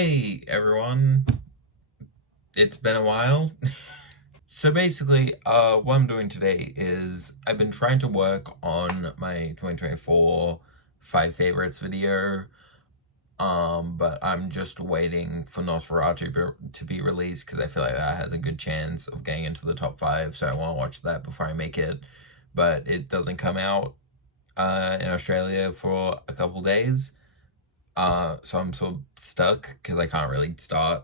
Hey everyone, it's been a while. So basically, what I'm doing today is I've been trying to work on my 2024 5 favorites video, but I'm just waiting for Nosferatu to be released because I feel like that has a good chance of getting into the top 5, so I want to watch that before I make it. But it doesn't come out in Australia for a couple days, so I'm sort of stuck because I can't really start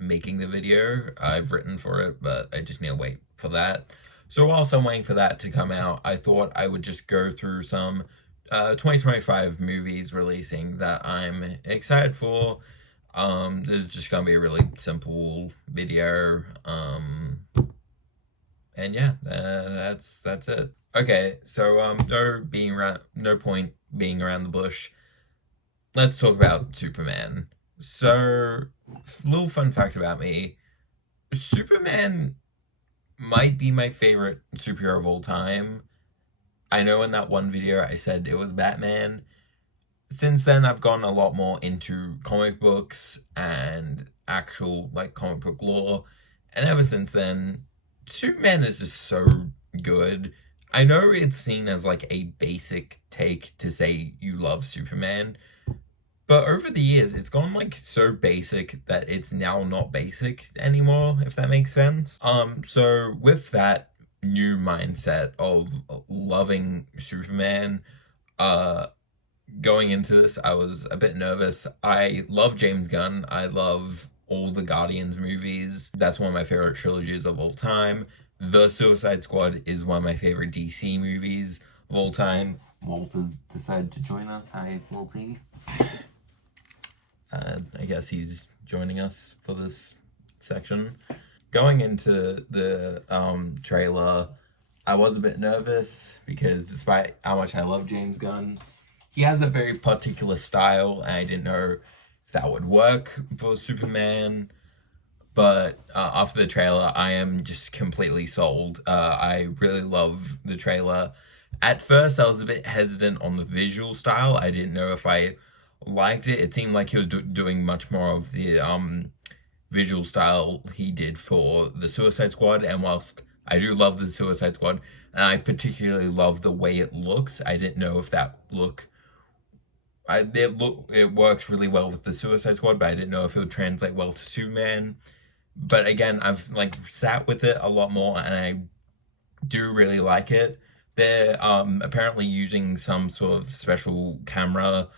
making the video. I've written for it, but I just need to wait for that. So whilst I'm waiting for that to come out, I thought I would just go through some 2025 movies releasing that I'm excited for. This is just gonna be a really simple video. And yeah, that's it. Okay, so no point being around the bush. Let's talk about Superman. So, little fun fact about me: Superman might be my favorite superhero of all time. I know in that one video I said it was Batman. Since then, I've gone a lot more into comic books and actual comic book lore, and ever since then, Superman is just so good. I know it's seen as like a basic take to say you love Superman, but over the years, it's gone so basic that it's now not basic anymore, if that makes sense. So with that new mindset of loving Superman, going into this, I was a bit nervous. I love James Gunn. I love all the Guardians movies. That's one of my favorite trilogies of all time. The Suicide Squad is one of my favorite DC movies of all time. Walter's decided to join us. Hi, Walty. I guess he's joining us for this section. Going into the trailer, I was a bit nervous because despite how much I love James Gunn, he has a very particular style, and I didn't know if that would work for Superman. But after the trailer, I am just completely sold. I really love the trailer. At first, I was a bit hesitant on the visual style. I didn't know if I liked it. It seemed like he was doing much more of the visual style he did for the Suicide Squad, and whilst I do love the Suicide Squad, and I particularly love the way it looks, I didn't know if that it works really well with the Suicide Squad, but I didn't know if it would translate well to Superman. But again, I've sat with it a lot more, and I do really like it. They're apparently using some sort of special camera,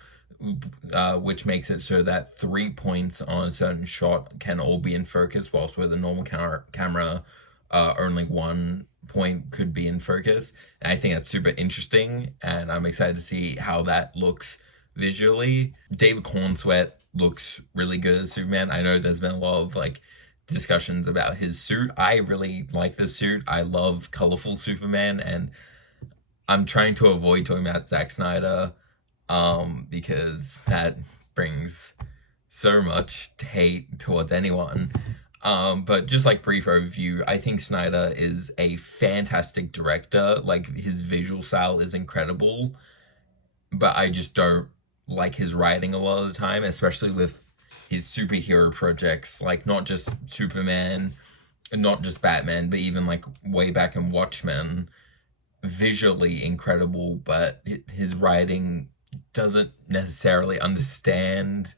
which makes it so that 3 points on a certain shot can all be in focus, whilst with a normal camera, only 1 point could be in focus. And I think that's super interesting, and I'm excited to see how that looks visually. David Cornsweet looks really good as Superman. I know there's been a lot of discussions about his suit. I really like this suit. I love colorful Superman, and I'm trying to avoid talking about Zack Snyder, because that brings so much hate towards anyone. But just brief overview, I think Snyder is a fantastic director. His visual style is incredible, but I just don't like his writing a lot of the time, especially with his superhero projects, not just Superman, not just Batman, but even way back in Watchmen. Visually incredible, but his writing doesn't necessarily understand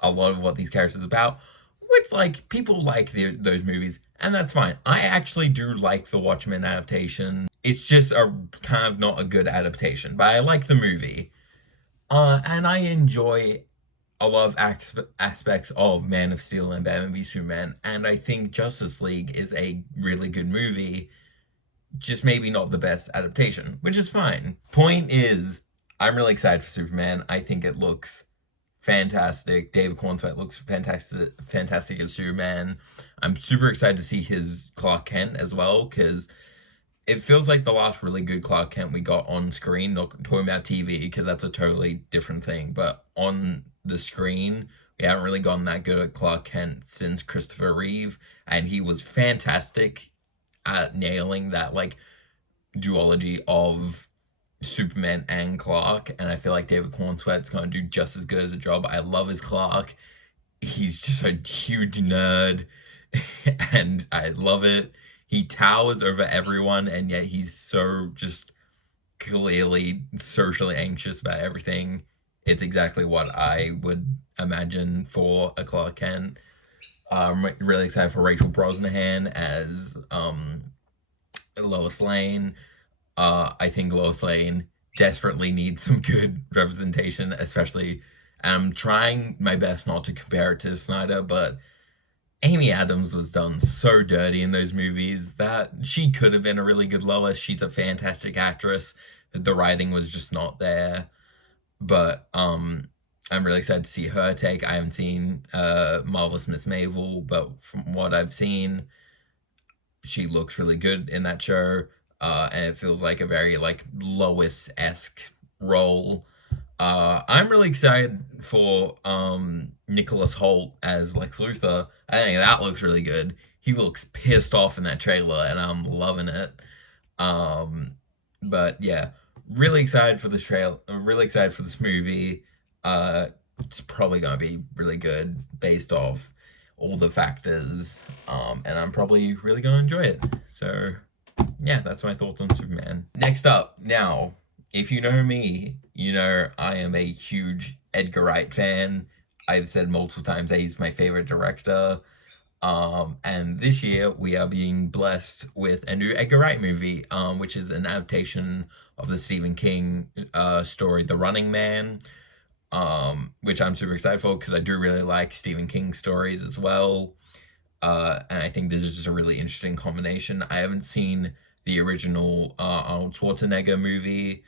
a lot of what these characters are about, which people like those movies, and that's fine. I actually do like the Watchmen adaptation. It's just a kind of not a good adaptation, but I like the movie, and I enjoy a lot of aspects of Man of Steel and Batman v Superman, and I think Justice League is a really good movie, just maybe not the best adaptation, which is fine. Point is, I'm really excited for Superman. I think it looks fantastic. David Cornsweet looks fantastic as Superman. I'm super excited to see his Clark Kent as well, because it feels like the last really good Clark Kent we got on screen, not talking about TV, because that's a totally different thing, but on the screen, we haven't really gotten that good at Clark Kent since Christopher Reeve, and he was fantastic at nailing that duology of Superman and Clark, and I feel like David Cornsweet's going to do just as good as a job. I love his Clark. he's just a huge nerd, and I love it. He towers over everyone, and yet he's so just clearly socially anxious about everything. It's exactly what I would imagine for a Clark Kent. I'm really excited for Rachel Brosnahan as Lois Lane. I think Lois Lane desperately needs some good representation, especially. I'm trying my best not to compare it to Snyder, but Amy Adams was done so dirty in those movies that she could have been a really good Lois. She's a fantastic actress. The writing was just not there. But I'm really excited to see her take. I haven't seen Marvelous Miss Maisel, but from what I've seen, she looks really good in that show. And it feels like a very like Lois-esque role. I'm really excited for Nicholas Hoult as Lex Luthor. I think that looks really good. He looks pissed off in that trailer, and I'm loving it. But yeah, really excited for this trailer. Really excited for this movie. It's probably gonna be really good based off all the factors. And I'm probably really gonna enjoy it. So yeah, that's my thoughts on Superman. Next up, now, if you know me, you know I am a huge Edgar Wright fan. I've said multiple times that he's my favorite director. And this year we are being blessed with a new Edgar Wright movie, which is an adaptation of the Stephen King story, The Running Man, which I'm super excited for because I do really like Stephen King stories as well. And I think this is just a really interesting combination. I haven't seen the original Arnold Schwarzenegger movie,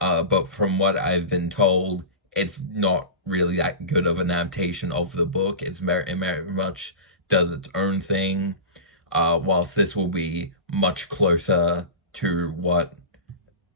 but from what I've been told, it's not really that good of an adaptation of the book. It very much does its own thing, whilst this will be much closer to what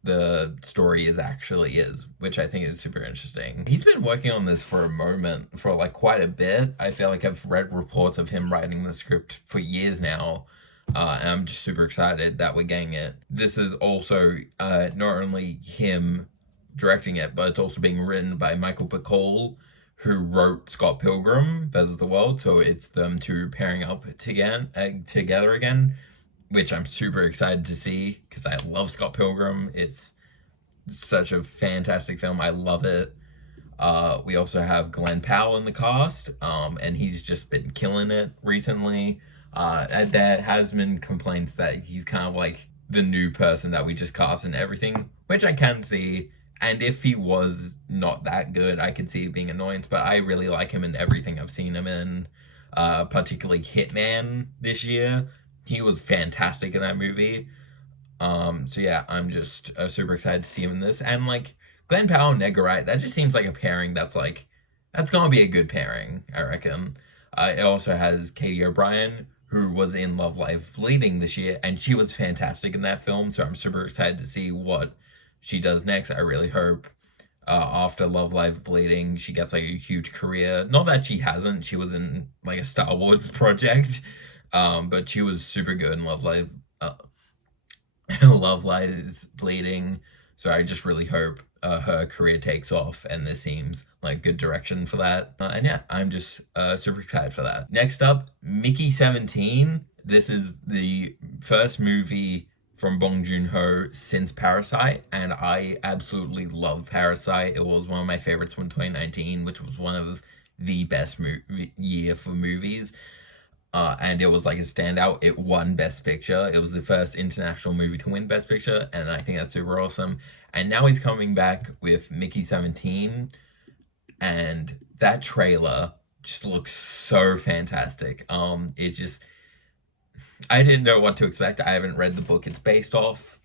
the story actually is, which I think is super interesting. He's been working on this for a moment, for like quite a bit. I feel like I've read reports of him writing the script for years now, and I'm just super excited that we're getting it. This is also not only him directing it, but it's also being written by Michael Bacall, who wrote Scott Pilgrim vs. the World, so it's them two pairing up together again, which I'm super excited to see because I love Scott Pilgrim. It's such a fantastic film. I love it. We also have Glenn Powell in the cast, and he's just been killing it recently. There has been complaints that he's kind of like the new person that we just cast and everything, which I can see. And if he was not that good, I could see it being annoyance, but I really like him in everything I've seen him in, particularly Hitman this year. He was fantastic in that movie. So yeah, I'm just super excited to see him in this. And like Glenn Powell and Edgar Wright, that just seems like a pairing that's gonna be a good pairing, I reckon. It also has Katie O'Brien, who was in Love Life Bleeding this year, and she was fantastic in that film. So I'm super excited to see what she does next. I really hope after Love Life Bleeding she gets like a huge career. Not that she hasn't. She was in like a Star Wars project, but she was super good in Love Life. Love Life is Bleeding. So I just really hope her career takes off, and this seems like good direction for that. And yeah, I'm just super excited for that. Next up, Mickey 17. This is the first movie from Bong Joon-ho since Parasite, and I absolutely love Parasite. It was one of my favorites from 2019, which was one of the best year for movies. And it was like a standout. It won Best Picture. It was the first international movie to win Best Picture, and I think that's super awesome. And now he's coming back with Mickey 17, and that trailer just looks so fantastic. I didn't know what to expect. I haven't read the book it's based off,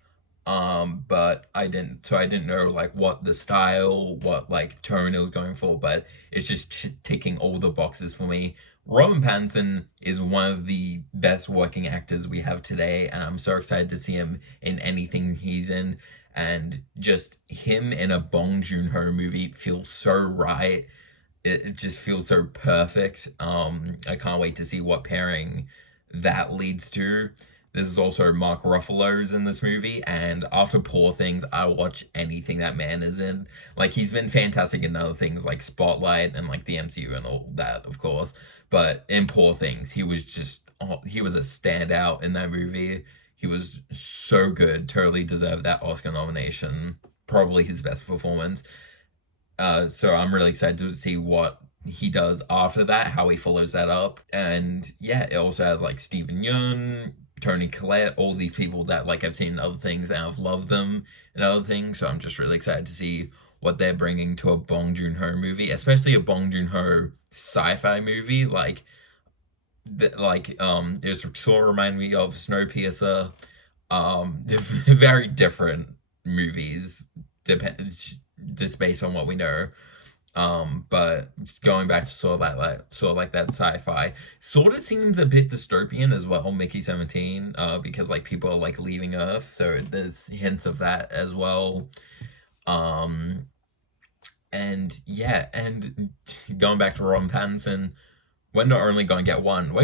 but I didn't know like what the style, what like tone it was going for, but it's just ticking all the boxes for me. Robin Pattinson is one of the best working actors we have today, and I'm so excited to see him in anything he's in, and just him in a Bong Joon-ho movie feels so right. It just feels so perfect. I can't wait to see what pairing that leads to. There's also Mark Ruffalo's in this movie, and after Poor Things, I watch anything that man is in. Like, he's been fantastic in other things like Spotlight and like the MCU and all that, of course. But in Poor Things, he was just he was a standout in that movie. He was so good, totally deserved that Oscar nomination. Probably his best performance. So I'm really excited to see what he does after that, how he follows that up. And yeah, it also has like Stephen Yeun, Tony Collette, all these people that like I've seen in other things and I've loved them in other things. So I'm just really excited to see what they're bringing to a Bong Joon-ho movie, especially a Bong Joon-ho sci-fi movie. It sort of remind me of Snowpiercer. Very different movies, depend just based on what we know. But going back to sort of like that sci-fi, sort of seems a bit dystopian as well. Mickey 17, because like people are like leaving Earth, so there's hints of that as well. Um, and yeah, and going back to Ron Pattinson, we're not only gonna get one, uh,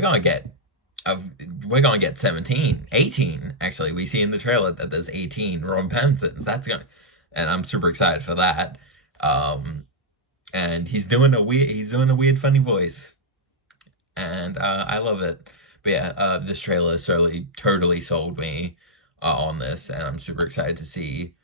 we're gonna get 17, 18. Actually, we see in the trailer that there's 18 Ron Pattinsons. And I'm super excited for that. Um, and he's doing a weird, funny voice, and I love it. But yeah, this trailer totally sold me on this, and I'm super excited to see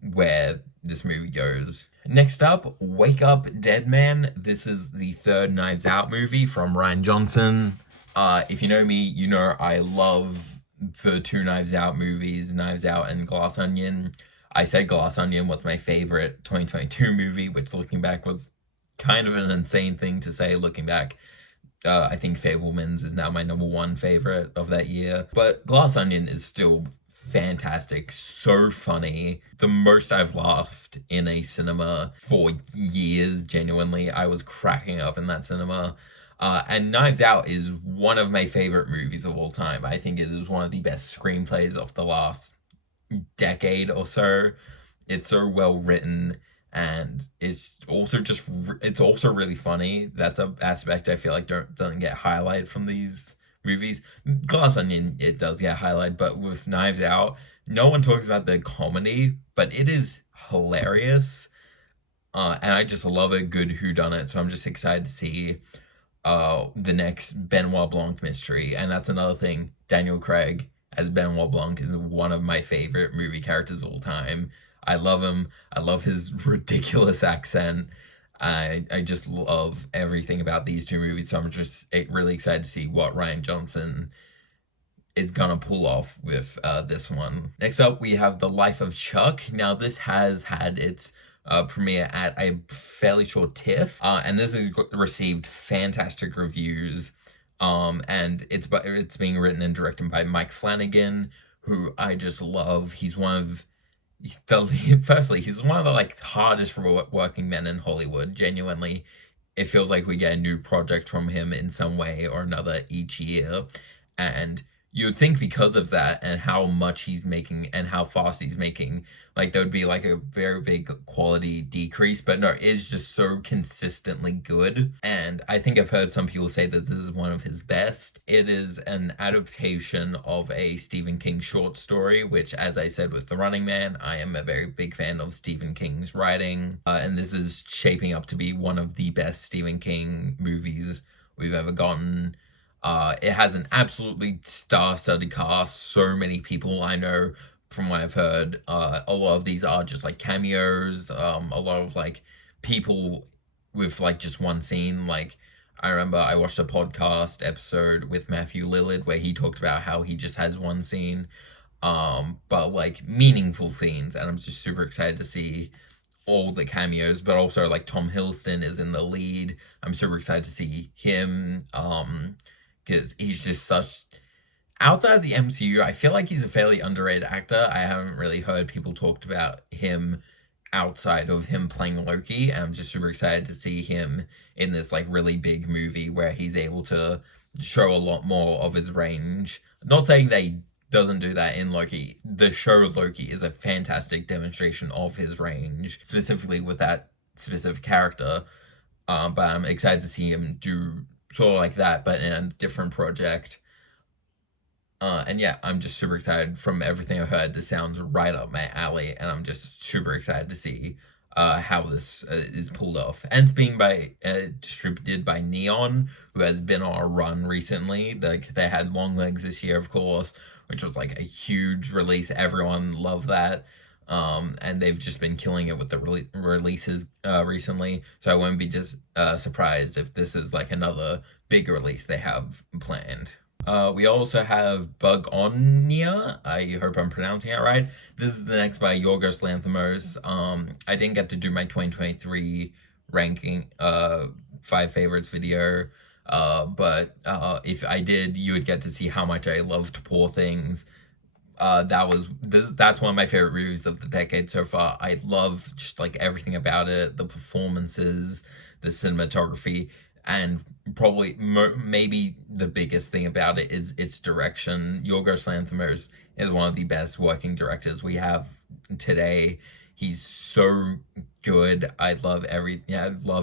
where this movie goes. Next up, Wake Up Dead Man. This is the third Knives Out movie from Rian Johnson. If you know me, you know I love the two Knives Out movies, Knives Out and Glass Onion. I said Glass Onion was my favorite 2022 movie, which looking back was kind of an insane thing to say looking back. I think Fableman's is now my number one favorite of that year. But Glass Onion is still fantastic, so funny. The most I've laughed in a cinema for years, genuinely. I was cracking up in that cinema. And Knives Out is one of my favorite movies of all time. I think it is one of the best screenplays of the last decade or so. It's so well written, and it's also really funny. That's a aspect I feel like doesn't get highlighted from these movies. Glass Onion, it does get highlighted, but with Knives Out, no one talks about the comedy, but it is hilarious. And I just love a good whodunit, so I'm just excited to see the next Benoit Blanc mystery. And that's another thing. Daniel Craig as Benoit Blanc is one of my favorite movie characters of all time. I love him. I love his ridiculous accent. I just love everything about these two movies. So I'm just really excited to see what Rian Johnson is gonna pull off with this one. Next up, we have The Life of Chuck. Now, this has had its premiere at a fairly short TIFF, and this has received fantastic reviews. And it's being written and directed by Mike Flanagan, who I just love. He's one of he's one of the like hardest working men in Hollywood. Genuinely, it feels like we get a new project from him in some way or another each year, and you would think because of that and how much he's making and how fast he's making, like there would be like a very big quality decrease, but no, it's just so consistently good. And I think I've heard some people say that this is one of his best. It is an adaptation of a Stephen King short story, which, as I said with The Running Man, I am a very big fan of Stephen King's writing, and this is shaping up to be one of the best Stephen King movies we've ever gotten. It has an absolutely star-studded cast. So many people I know, from what I've heard. A lot of these are just like cameos. A lot of like people with like just one scene. Like I remember I watched a podcast episode with Matthew Lillard where he talked about how he just has one scene, but like meaningful scenes, and I'm just super excited to see all the cameos. But also like Tom Hiddleston is in the lead. I'm super excited to see him. Because he's just such... Outside of the MCU, I feel like he's a fairly underrated actor. I haven't really heard people talk about him outside of him playing Loki, and I'm just super excited to see him in this like really big movie where he's able to show a lot more of his range. Not saying that he doesn't do that in Loki. The show Loki is a fantastic demonstration of his range, specifically with that specific character. But I'm excited to see him do sort of like that, but in a different project. And yeah, I'm just super excited. From everything I've heard, this sounds right up my alley, and I'm just super excited to see how this is pulled off. And it's being distributed by Neon, who has been on a run recently. Like, they had Long Legs this year, of course, which was like a huge release. Everyone loved that. And they've just been killing it with the releases recently. So I wouldn't be just surprised if this is like another big release they have planned. We also have Bugonia. I hope I'm pronouncing it right. This is the next by Yorgos Lanthimos. I didn't get to do my 2023 ranking, 5 favorites video. If I did, you would get to see how much I loved Poor Things. That's one of my favorite movies of the decade so far. I love just like everything about it, the performances, the cinematography, and probably maybe the biggest thing about it is its direction. Yorgos Lanthimos is one of the best working directors we have today. He's so good. I love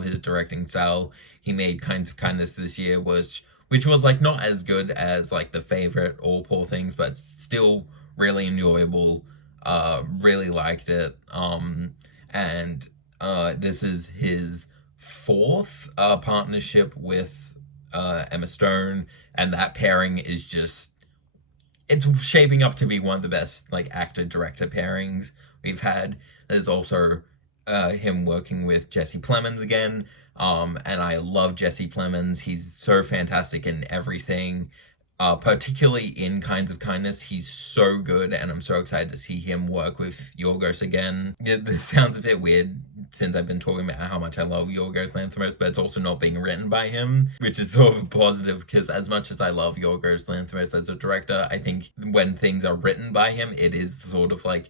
his directing style. He made Kinds of Kindness this year, which was like not as good as like The Favorite or Poor Things, but still really enjoyable. Really liked it. And this is his fourth partnership with Emma Stone, and that pairing is just, it's shaping up to be one of the best like actor director pairings we've had. There's also him working with Jesse Plemons again, and I love Jesse Plemons. He's so fantastic in everything. Particularly in Kinds of Kindness, he's so good, and I'm so excited to see him work with Yorgos again. This sounds a bit weird since I've been talking about how much I love Yorgos Lanthimos, but it's also not being written by him, which is sort of positive, because as much as I love Yorgos Lanthimos as a director, I think when things are written by him, it is sort of like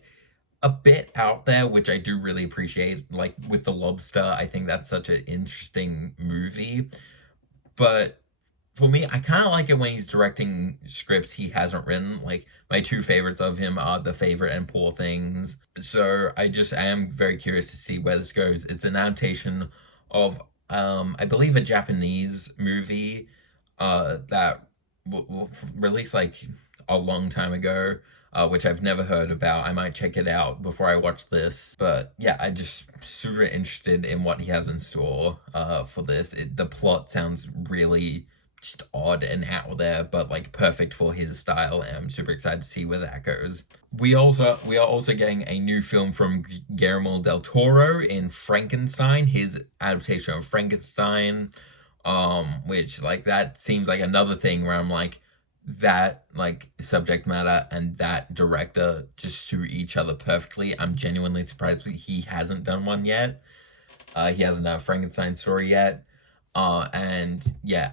a bit out there, which I do really appreciate. Like with The Lobster, I think that's such an interesting movie, but for me, I kind of like it when he's directing scripts he hasn't written. Like, my 2 favorites of him are The Favorite and Poor Things. So I am very curious to see where this goes. It's an adaptation of, I believe, a Japanese movie that released like a long time ago, which I've never heard about. I might check it out before I watch this. But yeah, I'm just super interested in what he has in store for this. The plot sounds really just odd and out there, but like perfect for his style, and I'm super excited to see where that goes. We are also getting a new film from Guillermo del Toro in Frankenstein, his adaptation of Frankenstein, which like that seems like another thing where I'm like, that like subject matter and that director just suit each other perfectly. I'm genuinely surprised he hasn't done one yet. He hasn't done a Frankenstein story yet. And yeah,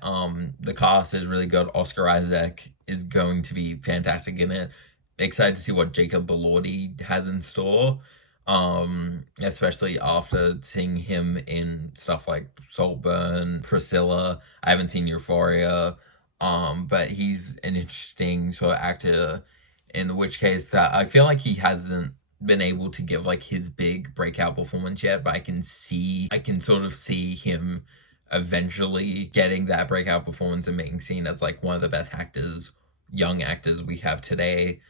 the cast is really good. Oscar Isaac is going to be fantastic in it. Excited to see what Jacob Elordi has in store. Especially after seeing him in stuff like Saltburn, Priscilla. I haven't seen Euphoria. But he's an interesting sort of actor, in which case that I feel like he hasn't been able to give like his big breakout performance yet, but I can sort of see him eventually getting that breakout performance and being seen as like one of the best young actors we have today.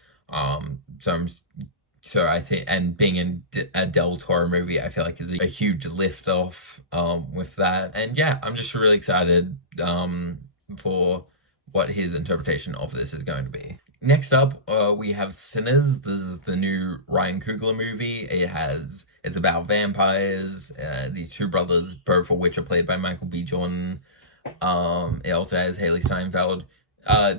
So I think, and being in a Del Toro movie, I feel like is a huge lift off with that. And yeah, I'm just really excited for what his interpretation of this is going to be. Next up, we have Sinners. This is the new Ryan Coogler movie. It's about vampires. These 2 brothers, both of which are played by Michael B. Jordan. It also has Haley Steinfeld.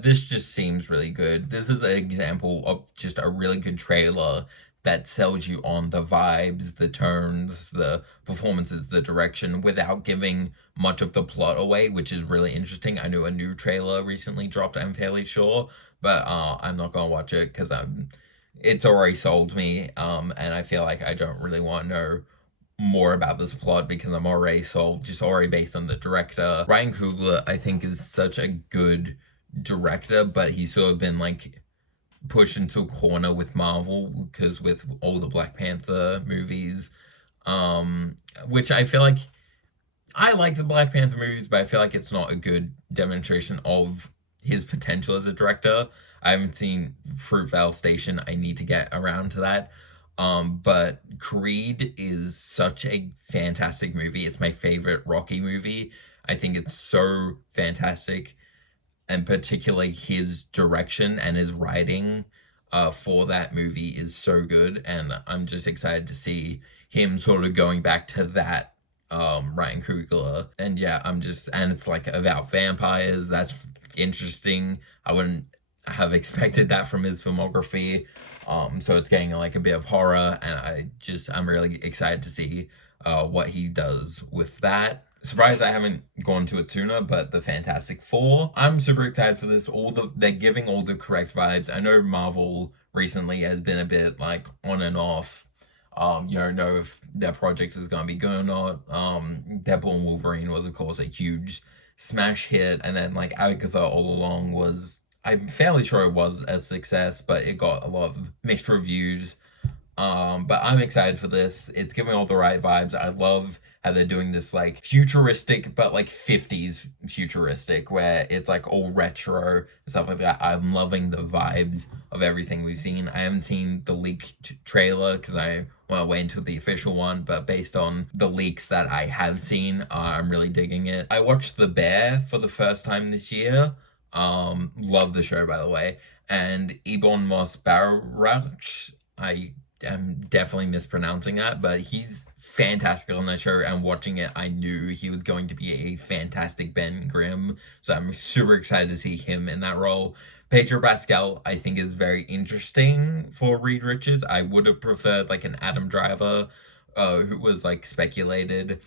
This just seems really good. This is an example of just a really good trailer that sells you on the vibes, the turns, the performances, the direction, without giving much of the plot away, which is really interesting. I know a new trailer recently dropped, I'm fairly sure, but I'm not gonna watch it because it's already sold me, and I feel like I don't really want to know more about this plot because I'm already sold, just already based on the director. Ryan Coogler, I think, is such a good director, but he's sort of been like pushed into a corner with Marvel because with all the Black Panther movies, which I feel like I like the Black Panther movies, but I feel like it's not a good demonstration of his potential as a director. I haven't seen Fruitvale Station. I need to get around to that. But Creed is such a fantastic movie. It's my favorite Rocky movie. I think it's so fantastic, and particularly his direction and his writing for that movie is so good. And I'm just excited to see him sort of going back to that Ryan Coogler. And yeah, and it's like about vampires. That's interesting. I wouldn't have expected that from his filmography. So it's getting like a bit of horror, and I'm really excited to see what he does with that. Surprised I haven't gone to it sooner, but the Fantastic Four. I'm super excited for this. They're giving all the correct vibes. I know Marvel recently has been a bit like on and off. You don't know if their project is gonna be good or not. Deadpool and Wolverine was of course a huge smash hit, and then like Agatha All Along was, I'm fairly sure it was a success, but it got a lot of mixed reviews. But I'm excited for this. It's giving all the right vibes. I love how they're doing this like futuristic, but like 50s futuristic, where it's like all retro and stuff like that. I'm loving the vibes of everything we've seen. I haven't seen the leaked trailer because I want to wait until the official one, but based on the leaks that I have seen, I'm really digging it. I watched The Bear for the first time this year. Love the show, by the way. And Ebon Moss Bachrach, I'm definitely mispronouncing that, but he's fantastic on that show, and watching it, I knew he was going to be a fantastic Ben Grimm, so I'm super excited to see him in that role. Pedro Pascal, I think, is very interesting for Reed Richards. I would have preferred like an Adam Driver, who was like speculated,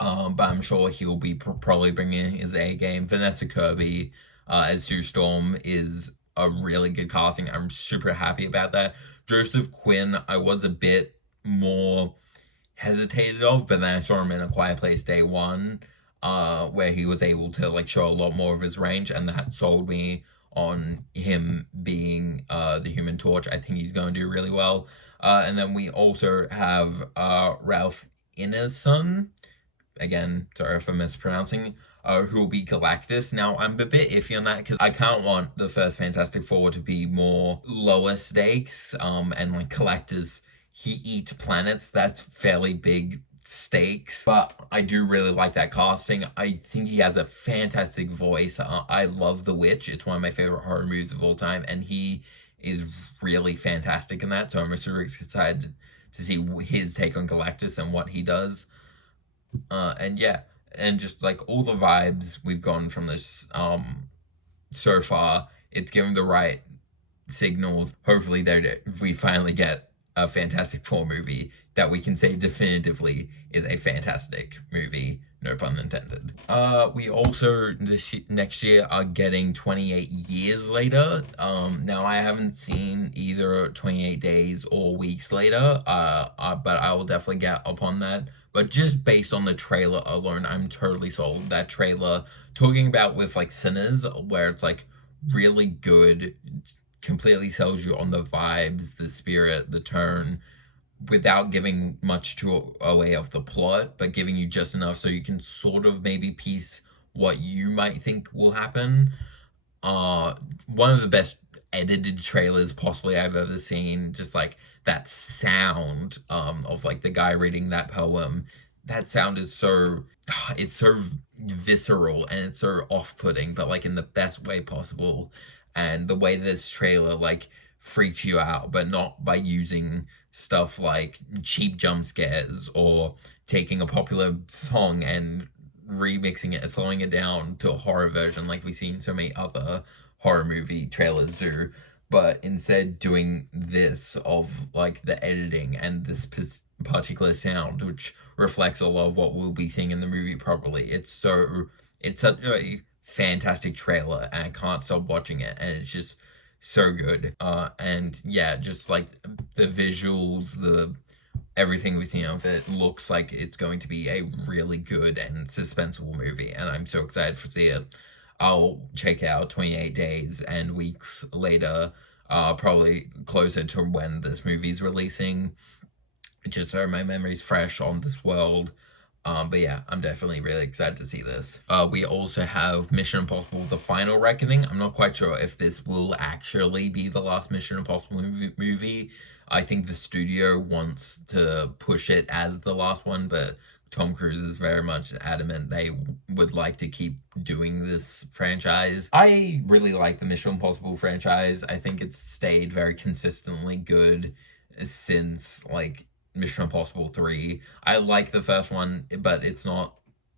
but I'm sure he'll be probably bringing his A game. Vanessa Kirby as Sue Storm is a really good casting. I'm super happy about that. Joseph Quinn, I was a bit more hesitated of, but then I saw him in A Quiet Place Day One, where he was able to like show a lot more of his range, and that sold me on him being the Human Torch. I think he's going to do really well. And then we also have Ralph Ineson. Again, sorry if I'm mispronouncing, who will be Galactus. Now, I'm a bit iffy on that because I can't want the first Fantastic Four to be more lower stakes, and like Galactus, he eats planets. That's fairly big stakes, but I do really like that casting. I think he has a fantastic voice. I love The Witch. It's one of my favorite horror movies of all time, and he is really fantastic in that, so I'm super excited to see his take on Galactus and what he does. And yeah, and just like all the vibes we've gotten from this so far, it's giving the right signals. Hopefully we finally get a Fantastic Four movie that we can say definitively is a fantastic movie, no pun intended. We also next year are getting 28 Years Later. Now I haven't seen either 28 Days or Weeks Later, but I will definitely get upon that. But just based on the trailer alone, I'm totally sold. That trailer, talking about with like Sinners, where it's like really good, completely sells you on the vibes, the spirit, the tone, without giving much away of the plot, but giving you just enough so you can sort of maybe piece what you might think will happen. One of the best edited trailers possibly I've ever seen. Just like that sound of like the guy reading that poem. That sound is it's so visceral and it's so off-putting, but like in the best way possible. And the way this trailer like freaks you out, but not by using stuff like cheap jump scares or taking a popular song and remixing it and slowing it down to a horror version like we've seen so many other horror movie trailers do, but instead doing this of like the editing and this particular sound, which reflects a lot of what we'll be seeing in the movie probably. It's such a fantastic trailer, and I can't stop watching it, and it's just so good. And yeah, just like the visuals, everything we've seen of it looks like it's going to be a really good and suspenseful movie, and I'm so excited to see it. I'll check out 28 Days and Weeks Later, probably closer to when this movie's releasing, just so my memory's fresh on this world. But yeah, I'm definitely really excited to see this. We also have Mission Impossible: The Final Reckoning. I'm not quite sure if this will actually be the last Mission Impossible movie. I think the studio wants to push it as the last one, but Tom Cruise is very much adamant they would like to keep doing this franchise. I really like the Mission Impossible franchise. I think it's stayed very consistently good since like Mission Impossible 3. I like the first one, but it's not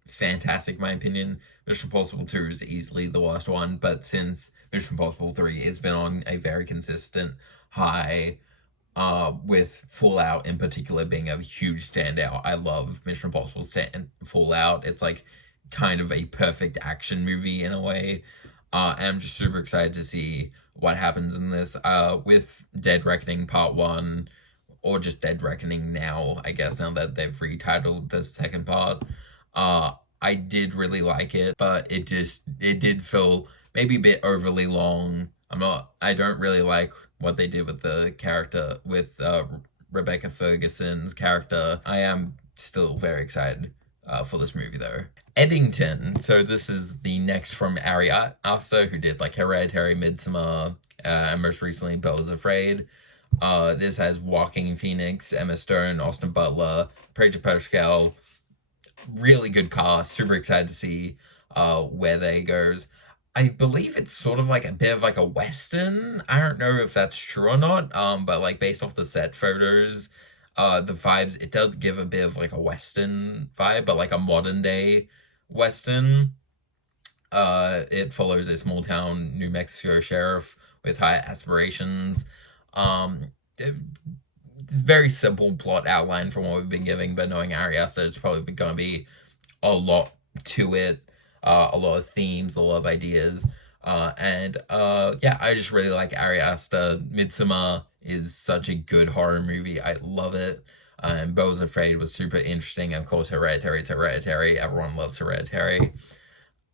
fantastic in my opinion. Mission Impossible 2 is easily the worst one, but since Mission Impossible 3, it's been on a very consistent high, with Fallout in particular being a huge standout. I love Mission Impossible Fallout. It's like kind of a perfect action movie in a way. And I'm just super excited to see what happens in this. With Dead Reckoning Part 1, or just Dead Reckoning now, I guess, now that they've retitled the second part. I did really like it, but it did feel maybe a bit overly long. I don't really like what they did with the character, with Rebecca Ferguson's character. I am still very excited for this movie though. Eddington. So this is the next from Ari Aster, who did like Hereditary, Midsommar, and most recently Bella's Afraid. This has Joaquin Phoenix, Emma Stone, Austin Butler, Pedro Pascal. Really good cast. Super excited to see where they goes. I believe it's sort of like a bit of like a Western. I don't know if that's true or not. But like based off the set photos, the vibes, it does give a bit of like a Western vibe, but like a modern day Western. It follows a small town New Mexico sheriff with high aspirations. It's very simple plot outline from what we've been giving, but knowing Ari Aster, it's probably going to be a lot to it, a lot of themes, a lot of ideas, yeah, I just really like Ari Aster. Midsommar is such a good horror movie. I love it. And Bella's Afraid was super interesting. Of course, Hereditary, it's Hereditary. Everyone loves Hereditary.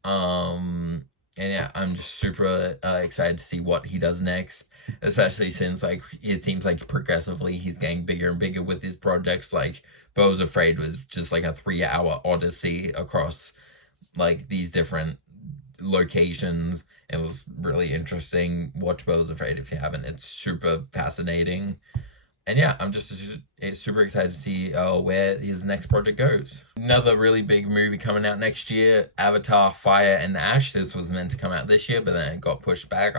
And yeah, I'm just super excited to see what he does next, especially since like it seems like progressively he's getting bigger and bigger with his projects. Like Bella's Afraid was just like a 3-hour odyssey across like these different locations. It was really interesting. Watch Bella's Afraid if you haven't. It's super fascinating. And yeah, I'm just super excited to see where his next project goes. Another really big movie coming out next year, Avatar: Fire and Ash. This was meant to come out this year, but then it got pushed back.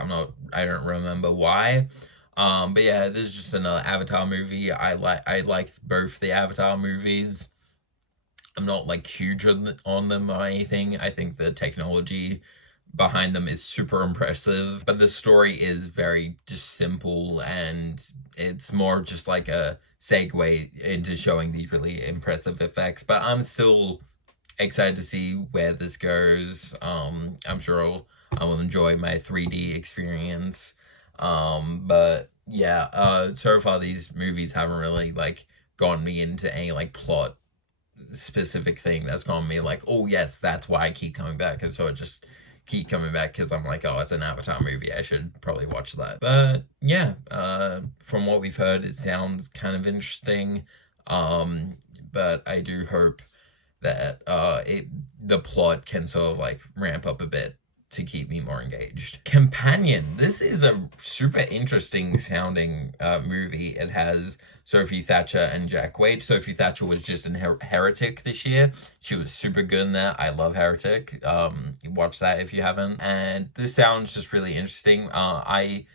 I don't remember why. But yeah, this is just another Avatar movie. I like both the Avatar movies. I'm not like huge on them or anything. I think the technology behind them is super impressive, but the story is very just simple, and it's more just like a segue into showing these really impressive effects. But I'm still excited to see where this goes. I'm sure I will enjoy my 3D experience. But yeah, so far these movies haven't really like gotten me into any like plot specific thing that's gotten me like, oh yes, that's why I keep coming back. And so I just keep coming back because I'm like, oh, it's an Avatar movie, I should probably watch that. But yeah, from what we've heard, it sounds kind of interesting. But I do hope that the plot can sort of like ramp up a bit to keep me more engaged. Companion. This is a super interesting sounding movie. It has Sophie Thatcher and Jack Quaid. Sophie Thatcher was just in Heretic this year. She was super good in that. I love Heretic. Watch that if you haven't. And this sounds just really interesting. I've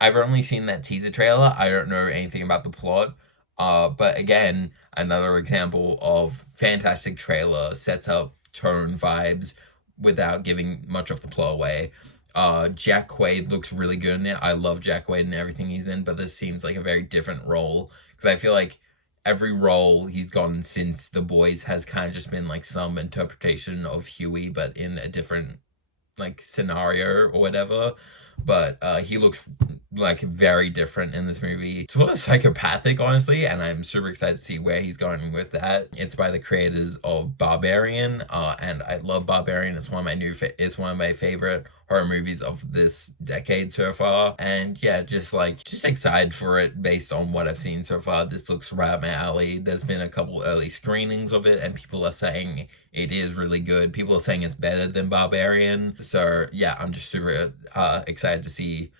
only seen that teaser trailer. I don't know anything about the plot. But again, another example of fantastic trailer, sets up tone, vibes, without giving much of the plot away. Jack Quaid looks really good in it. I love Jack Quaid and everything he's in, but this seems like a very different role, because I feel like every role he's gotten since The Boys has kind of just been like some interpretation of Huey, but in a different like scenario or whatever. but he looks like very different in this movie. Sort of psychopathic, honestly, and I'm super excited to see where he's going with that. It's by the creators of Barbarian, and I love Barbarian. It's it's one of my favorite horror movies of this decade so far. And yeah, just excited for it based on what I've seen so far. This looks right up my alley. There's been a couple early screenings of it, and people are saying it is really good. People are saying it's better than Barbarian. So yeah, I'm just super excited to see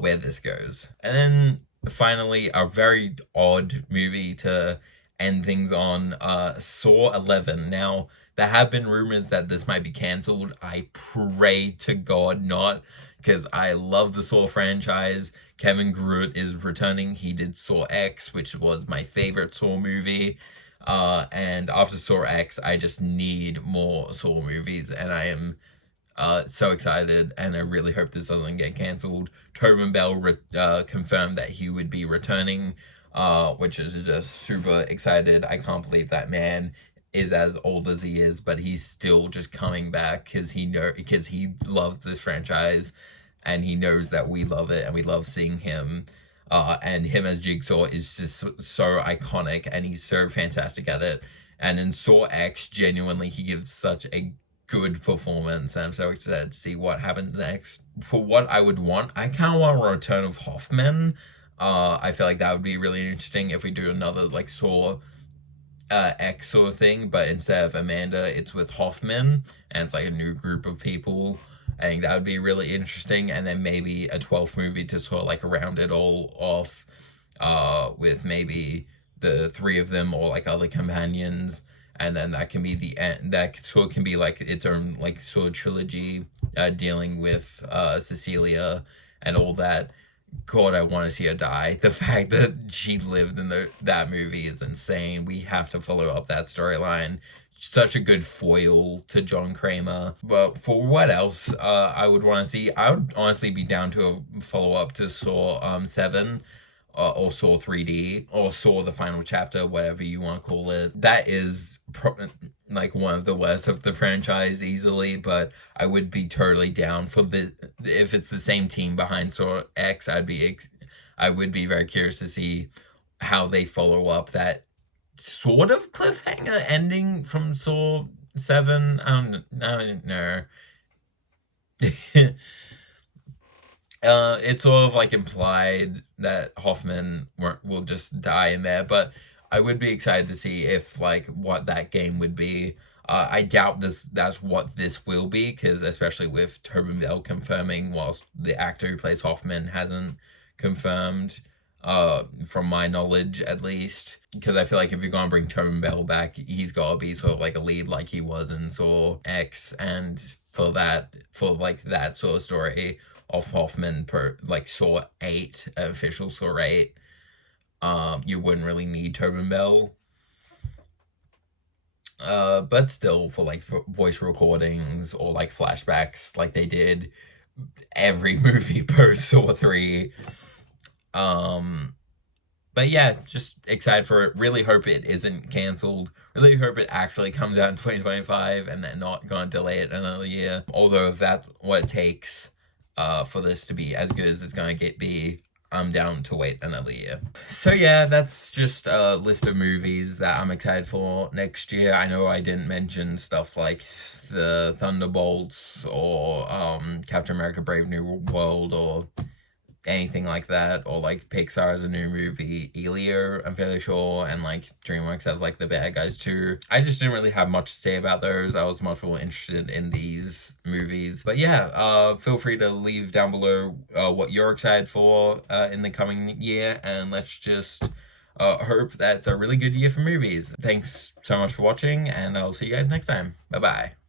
where this goes. And then finally, a very odd movie to end things on, Saw 11. Now, there have been rumors that this might be cancelled. I pray to God not, because I love the Saw franchise. Kevin Groot is returning. He did Saw X, which was my favorite Saw movie. And after Saw X, I just need more Saw movies, and I am so excited, and I really hope this doesn't get cancelled. Tobin Bell confirmed that he would be returning, which is just super excited. I can't believe that man is as old as he is, but he's still just coming back because he loves this franchise, and he knows that we love it, and we love seeing him. And him as Jigsaw is just so iconic, and he's so fantastic at it. And in Saw X, genuinely, he gives such a good performance, and I'm so excited to see what happens next. For what I would want, I kind of want a return of Hoffman. I feel like that would be really interesting if we do another like Saw X sort of thing, but instead of Amanda, it's with Hoffman, and it's like a new group of people. I think that would be really interesting, and then maybe a 12th movie to sort of like round it all off, with maybe the three of them or like other companions, and then that can be the end. That sort of can be like its own like sort of trilogy, dealing with Cecilia and all that. God, I want to see her die. The fact that she lived in that movie is insane. We have to follow up that storyline. Such a good foil to John Kramer. But for what else I would want to see, I would honestly be down to a follow up to Saw 7. Or Saw 3D, or Saw the Final Chapter, whatever you want to call it. That is like one of the worst of the franchise easily, but I would be totally down for if it's the same team behind Saw X. I would be very curious to see how they follow up that sort of cliffhanger ending from Saw 7. I don't know. It's sort of like implied that Hoffman will just die in there, but I would be excited to see if like what that game would be. I doubt that's what this will be, because especially with Tobin Bell confirming, whilst the actor who plays Hoffman hasn't confirmed, from my knowledge at least. Because I feel like if you're gonna bring Tobin Bell back, he's gotta be sort of like a lead like he was in Saw X, and for that sort of story of Hoffman per like Saw 8, official Saw 8, you wouldn't really need Tobin Bell. But still, for like voice recordings or like flashbacks, like they did every movie post Saw 3. But yeah, just excited for it. Really hope it isn't cancelled. Really hope it actually comes out in 2025 and they're not going to delay it another year. Although if that's what it takes for this to be as good as it's going to be, I'm down to wait another year. So yeah, that's just a list of movies that I'm excited for next year. I know I didn't mention stuff like the Thunderbolts or Captain America Brave New World or anything like that, or like Pixar has a new movie, Elio, I'm fairly sure, and like DreamWorks has like The Bad Guys too. I just didn't really have much to say about those. I was much more interested in these movies. But yeah, feel free to leave down below what you're excited for in the coming year, and let's just hope that it's a really good year for movies. Thanks so much for watching, and I'll see you guys next time. Bye bye.